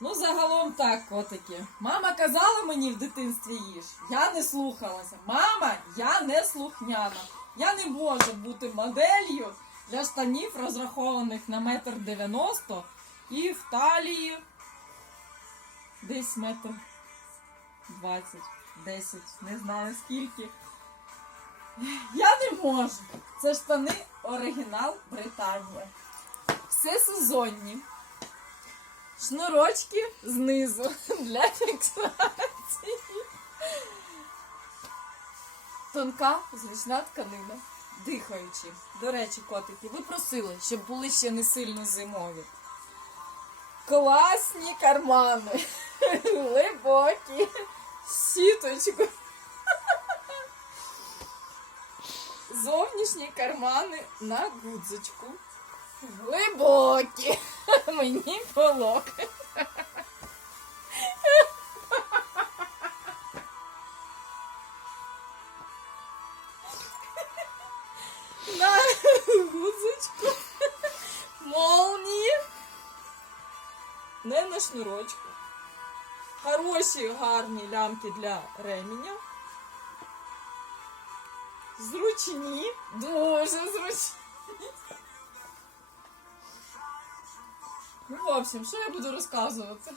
Ну, загалом так, котики. Мама казала мені в дитинстві їж. Я не слухалася. Мама, я не слухняна. Я не можу бути моделлю для штанів, розрахованих на метр дев'яносто і в талії десь метр двадцять, десять, не знаю скільки. Я не можу. Це штани оригінал Британія. Все сезонні. Шнурочки знизу для фіксації. Тонка зручна тканина. Дихаючі. До речі, котики, ви просили, щоб були ще не сильно зимові. Класні кармани. Глибокі. Сіточку. Зовнішні кармани на гудзичку. Глибокі. Мені полок. На гудзичку. Молнії. Не на шнурочку. Хороші гарні лямки для ременя. Зручні. Дуже зручні. Ну, в общем, що я буду розказувати?